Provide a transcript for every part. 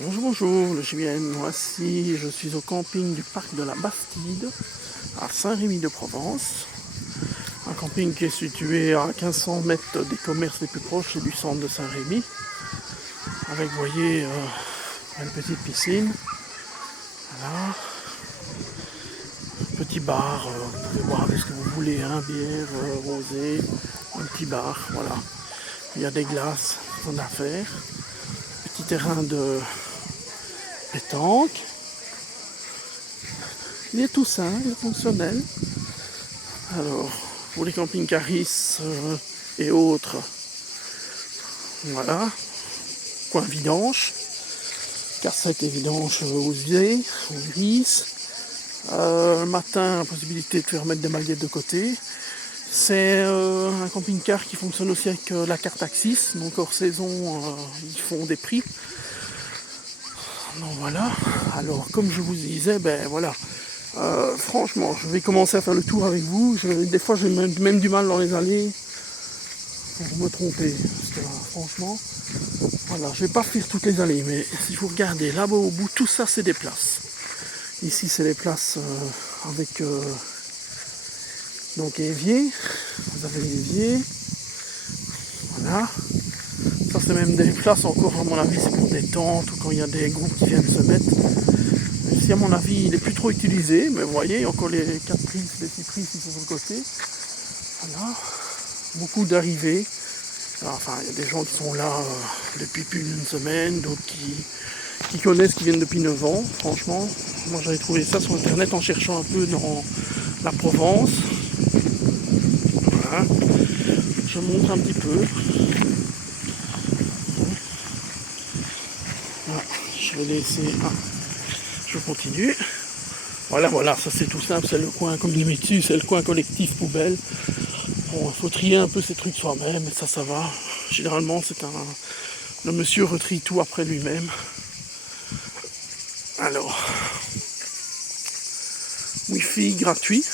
Bonjour, bonjour, le GBN, voici, je suis au camping du parc de la Bastide, à Saint-Rémy-de-Provence. Un camping qui est situé à 1500 mètres des commerces les plus proches et du centre de Saint-Rémy. Avec, vous voyez, une petite piscine. Voilà. Un petit bar, vous pouvez boire avec ce que vous voulez, hein, bière, rosé, un petit bar, voilà. Il y a des glaces, on a à faire. Petit terrain de pétanque. Il est tout sain, il est fonctionnel. Alors, pour les camping-caristes et autres, voilà, coin vidange, cassette et vidange usées, ou grises. Le matin, la possibilité de faire mettre des maillettes de côté. C'est un camping-car qui fonctionne aussi avec la carte Axis, donc hors saison, ils font des prix. Donc voilà, alors comme je vous disais, ben voilà. Franchement, je vais commencer à faire le tour avec vous. Des fois, j'ai même du mal dans les allées pour me tromper. Parce que, franchement, voilà, je vais pas faire toutes les allées, mais si vous regardez là-bas au bout, tout ça, c'est des places. Ici, c'est les places avec donc évier. Vous avez l'évier. Voilà. Ça, c'est même des places encore, à mon avis, c'est pour des tentes ou quand il y a des groupes qui viennent se mettre. Ici, à mon avis, il n'est plus trop utilisé, mais vous voyez, encore les 4 prises, les 6 prises qui sont sur le côté. Voilà. Beaucoup d'arrivées. Enfin, il y a des gens qui sont là depuis plus d'une semaine, d'autres qui connaissent, qui viennent depuis 9 ans. Franchement, moi j'avais trouvé ça sur internet en cherchant un peu dans la Provence. Voilà. Je montre un petit peu. Voilà. Je vais laisser. Je continue. Voilà, ça c'est tout simple, c'est le coin, comme d'habitude, c'est le coin collectif poubelle. Bon, il faut trier un peu ces trucs soi-même, et ça va. Généralement, le monsieur retrie tout après lui-même. Alors, Wi-Fi gratuit.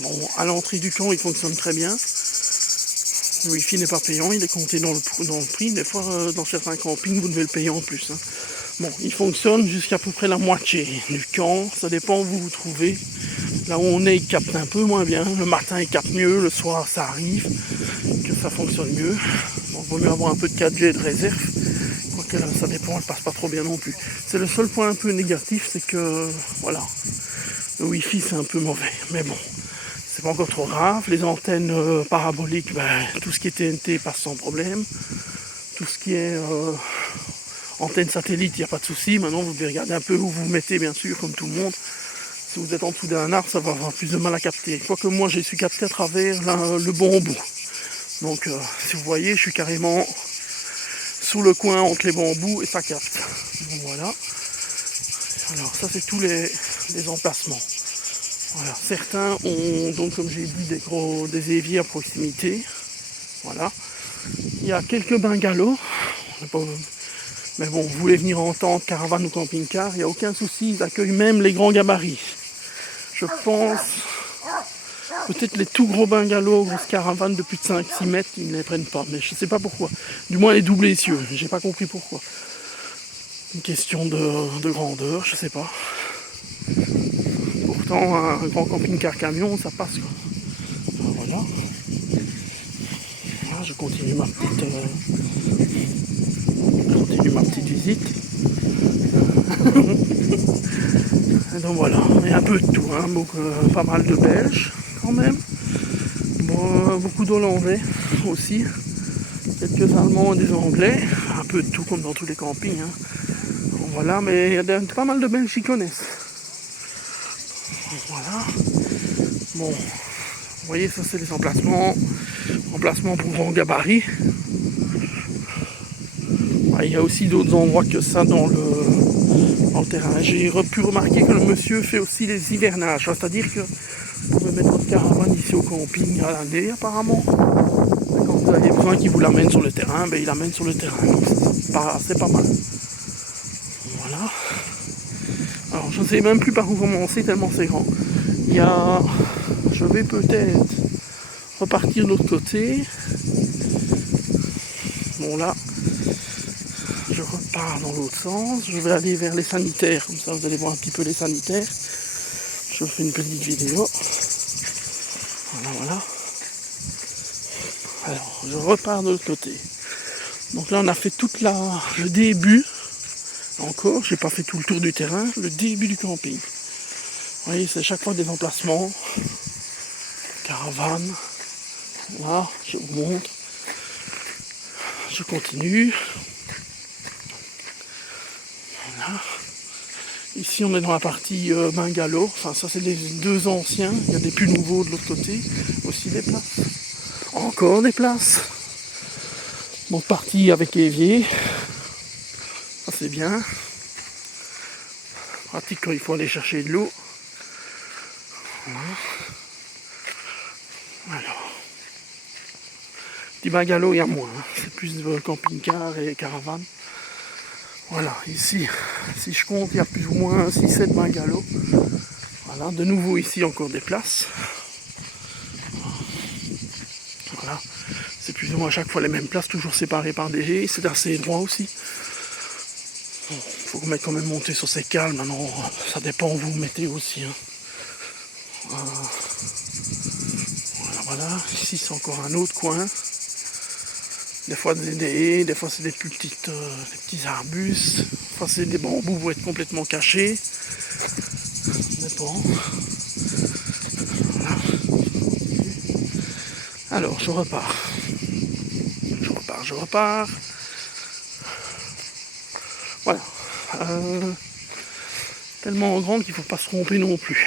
Bon, à l'entrée du camp, il fonctionne très bien. Le Wi-Fi n'est pas payant, il est compté dans le prix. Des fois, dans certains campings, vous devez le payer en plus. Hein. Bon, il fonctionne jusqu'à peu près la moitié du camp. Ça dépend où vous vous trouvez. Là où on est, il capte un peu moins bien. Le matin, il capte mieux. Le soir, ça arrive que ça fonctionne mieux. Donc, il vaut mieux avoir un peu de 4G de réserve. Quoique là, ça dépend, elle passe pas trop bien non plus. C'est le seul point un peu négatif, c'est que, voilà, le Wi-Fi, c'est un peu mauvais. Mais bon, c'est pas encore trop grave. Les antennes paraboliques, ben, tout ce qui est TNT passe sans problème. Tout ce qui est antenne satellite, il n'y a pas de souci. Maintenant, vous devez regarder un peu où vous vous mettez, bien sûr, comme tout le monde. Si vous êtes en dessous d'un arbre, ça va avoir plus de mal à capter. Quoique moi, j'ai su capter à travers le bambou. Donc, si vous voyez, je suis carrément sous le coin entre les bambous et ça capte. Donc, voilà. Alors, ça, c'est tous les emplacements. Voilà. Certains ont, donc, comme j'ai dit, des éviers à proximité. Voilà. Il y a quelques bungalows. Mais bon, vous voulez venir en tente, caravane ou camping-car, il n'y a aucun souci, ils accueillent même les grands gabarits. Je pense, peut-être les tout gros bungalows, grosses caravanes de plus de 5-6 mètres, ils ne les prennent pas, mais je ne sais pas pourquoi. Du moins les doubles essieux, j'ai pas compris pourquoi. Une question de grandeur, je sais pas. Pourtant, un grand camping-car camion, ça passe quoi. Enfin, voilà. Là, je continue ma petite visite. Et donc voilà, il y a un peu de tout, hein. Pas mal de Belges quand même. Bon, beaucoup d'Hollandais aussi. Quelques Allemands et des Anglais. Un peu de tout comme dans tous les campings. Hein. Donc voilà, mais il y a pas mal de Belges qui connaissent. Donc voilà. Bon, vous voyez, ça c'est les emplacements. Emplacements pour grand gabarit. Il y a aussi d'autres endroits que ça dans le terrain. J'ai pu remarquer que le monsieur fait aussi les hivernages. C'est-à-dire que vous pouvez mettre votre caravane ici au camping à l'année apparemment. Et quand vous avez besoin qu'il vous l'amène sur le terrain, ben, il l'amène sur le terrain. C'est pas mal. Voilà. Alors je ne sais même plus par où commencer tellement c'est grand. Je vais peut-être repartir de l'autre côté. Bon là, je repars. repars dans l'autre sens. Je vais aller vers les sanitaires, comme ça vous allez voir un petit peu les sanitaires. Je fais une petite vidéo. Voilà. Alors, je repars de l'autre côté. Donc là, on a fait le début. Encore, j'ai pas fait tout le tour du terrain. Le début du camping. Vous voyez, c'est chaque fois des emplacements. Caravane. Là, je vous montre. Je continue. Voilà. Ici, on est dans la partie bungalow. Enfin, ça, c'est les deux anciens. Il y a des plus nouveaux de l'autre côté. Aussi des places. Encore des places. Donc, partie avec évier. Ça, c'est bien. Pratique quand il faut aller chercher de l'eau. Voilà. Alors. Petit bungalow, il y a moins. C'est plus camping-car et caravane. Voilà, ici, si je compte, il y a plus ou moins 6-7 bungalows. Voilà, de nouveau ici encore des places. Voilà, c'est plus ou moins à chaque fois les mêmes places, toujours séparées par des haies. C'est assez étroit aussi. Il faut quand même monter sur ces cales. Maintenant, ça dépend où vous vous mettez aussi. Hein. Voilà, ici c'est encore un autre coin. Des fois des haies, des fois c'est des petits arbustes, des fois c'est des bambous pour être complètement cachés. Ça dépend. Voilà. Alors je repars. Voilà. Tellement grande qu'il ne faut pas se tromper non plus.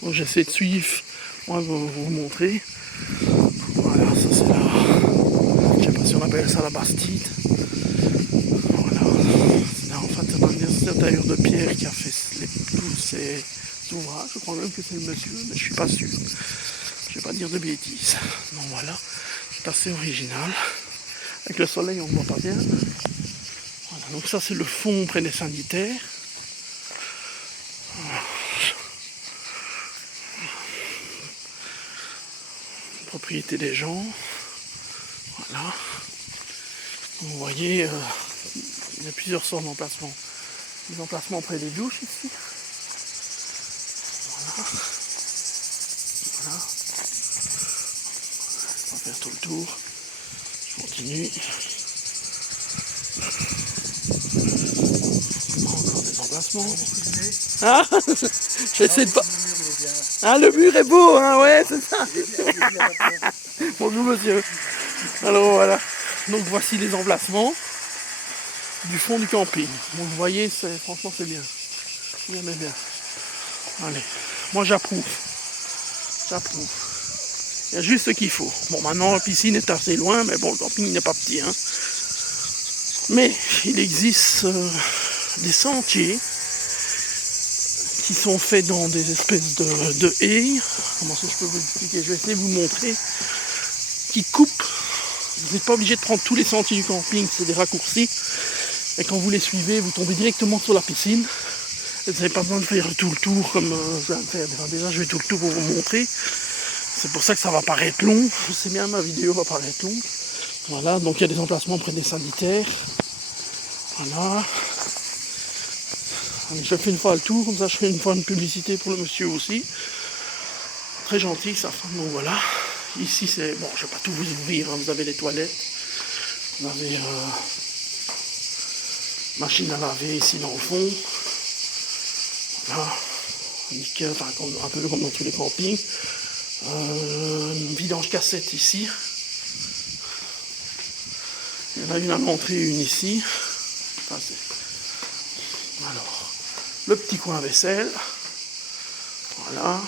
Bon, j'essaie de suivre, moi je vais vous montrer. Voilà, ça c'est là. Je sais pas si on appelle ça la Bastide. Voilà. C'est là en fait c'est un tailleur de pierre qui a fait tous ces ouvrages. Je crois même que c'est le monsieur, mais je suis pas sûr. Je vais pas dire de bêtises. Donc voilà, c'est assez original. Avec le soleil on ne voit pas bien. Voilà, donc ça c'est le fond près des sanitaires. Propriété des gens. Voilà. Vous voyez, il y a plusieurs sortes d'emplacements. Des emplacements près des douches ici. Voilà. Voilà. On va faire tout le tour. Je continue. Encore des emplacements. Ah, j'essaie de pas. Ah, le mur est beau, hein, ouais, c'est ça. Bonjour monsieur. Alors voilà. Donc voici les emplacements du fond du camping. Donc vous voyez, franchement c'est bien. Bien. Allez, moi j'approuve. Il y a juste ce qu'il faut. Bon, maintenant la piscine est assez loin, mais bon, le camping n'est pas petit. Hein. Mais il existe des sentiers qui sont faits dans des espèces de haies. Comment ça je peux vous expliquer? Je vais essayer de vous montrer. Qui coupent. Vous n'êtes pas obligé de prendre tous les sentiers du camping, c'est des raccourcis. Et quand vous les suivez, vous tombez directement sur la piscine. Vous n'avez pas besoin de faire tout le tour comme je viens de faire. Déjà, je vais tout le tour pour vous montrer. C'est pour ça que ça va paraître long. Je sais bien, ma vidéo va paraître longue. Voilà, donc il y a des emplacements près des sanitaires. Voilà. Allez, je fais une fois le tour, comme ça je fais une fois une publicité pour le monsieur aussi. Très gentil ça. Donc voilà. Ici c'est. Bon, je ne vais pas tout vous ouvrir, hein. Vous avez les toilettes. Vous avez machine à laver ici dans le fond. Voilà. Nickel, enfin, un peu comme dans tous les campings. Vidange cassette ici. Il y en a une à l'entrée et une ici. Enfin, alors, le petit coin vaisselle. Voilà.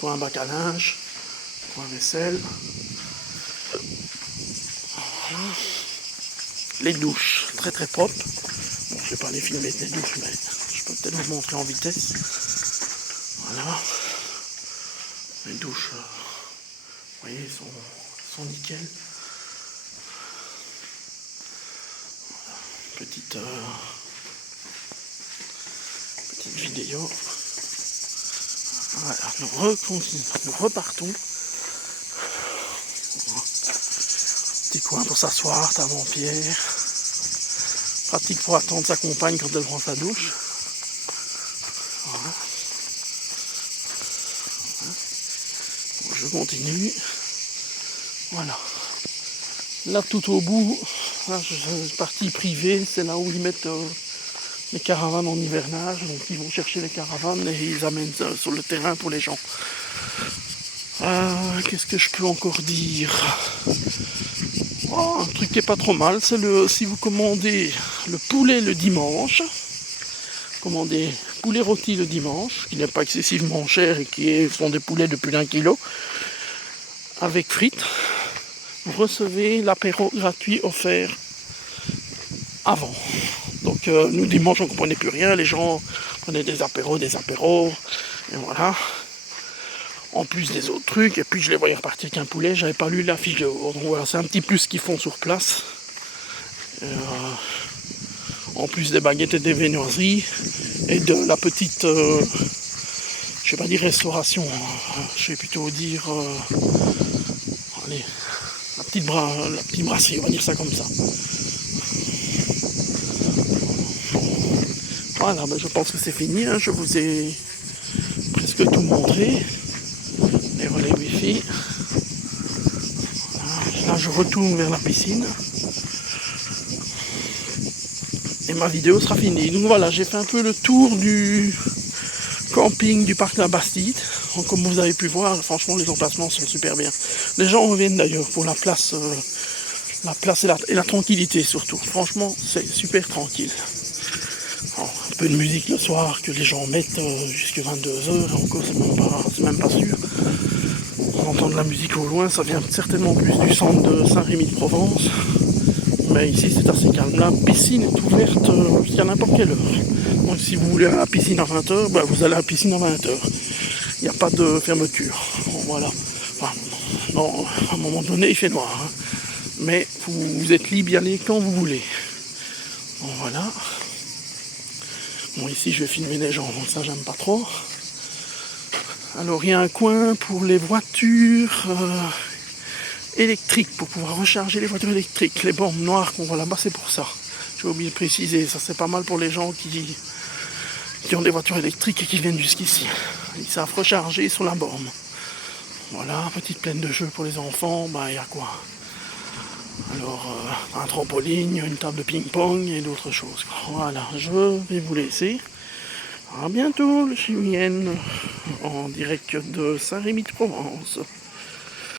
Coin bac à linge. Coin vaisselle. Voilà. Les douches, très très propres. Bon, je vais pas les filmer les douches, mais je peux peut-être vous montrer en vitesse. Voilà. Les douches, vous voyez, sont nickel. Petite vidéo. Voilà, nous repartons. Petit coin pour s'asseoir, table en pierre. Pratique pour attendre sa compagne quand elle prend sa douche. Voilà. Bon, je continue. Voilà. Là tout au bout, là, partie privée, c'est là où ils mettent les caravanes en hivernage. Donc ils vont chercher les caravanes et ils amènent ça sur le terrain pour les gens. Qu'est-ce que je peux encore dire? Un truc qui est pas trop mal, c'est si vous commandez le poulet le dimanche, commandez poulet rôti le dimanche, qui n'est pas excessivement cher et qui sont des poulets de plus d'1 kilo, avec frites, vous recevez l'apéro gratuit offert avant. Donc nous dimanche on ne comprenait plus rien, les gens prenaient des apéros, et voilà. En plus des autres trucs, et puis je les voyais repartir avec un poulet, j'avais pas lu la fiche de haut. Donc voilà, c'est un petit plus qu'ils font sur place. En plus des baguettes et des viennoiseries, et de la petite, je vais pas dire restauration, je vais plutôt dire, allez, la petite brasserie, on va dire ça comme ça. Voilà, ben je pense que c'est fini, hein, je vous ai presque tout montré. Les relais wifi. Là je retourne vers la piscine. Et ma vidéo sera finie. Donc voilà, j'ai fait un peu le tour du camping du parc de la Bastide. Donc, comme vous avez pu voir, franchement les emplacements sont super bien. Les gens reviennent d'ailleurs pour la place et la tranquillité surtout. Franchement, c'est super tranquille. Alors, un peu de musique le soir que les gens mettent jusqu'à 22h, encore c'est même pas sûr. On entend de la musique au loin, ça vient certainement plus du centre de Saint-Rémy-de-Provence. Mais ici c'est assez calme. La piscine est ouverte jusqu'à n'importe quelle heure. Donc si vous voulez aller à la piscine à 20h, bah, vous allez à la piscine à 20h. Il n'y a pas de fermeture. Bon, voilà. Enfin, non, à un moment donné il fait noir. Hein. Mais vous êtes libre d'y aller quand vous voulez. Bon, voilà. Bon, ici je vais filmer les gens, donc ça j'aime pas trop. Alors il y a un coin pour les voitures électriques, pour pouvoir recharger les voitures électriques. Les bornes noires qu'on voit là-bas, c'est pour ça. J'ai oublié de préciser, ça c'est pas mal pour les gens qui ont des voitures électriques et qui viennent jusqu'ici. Ils savent recharger sur la borne. Voilà, petite plaine de jeu pour les enfants, bah il y a quoi? Alors un trampoline, une table de ping-pong et d'autres choses. Voilà, je vais vous laisser. À bientôt, le Chimienne, en direct de Saint-Rémy-de-Provence.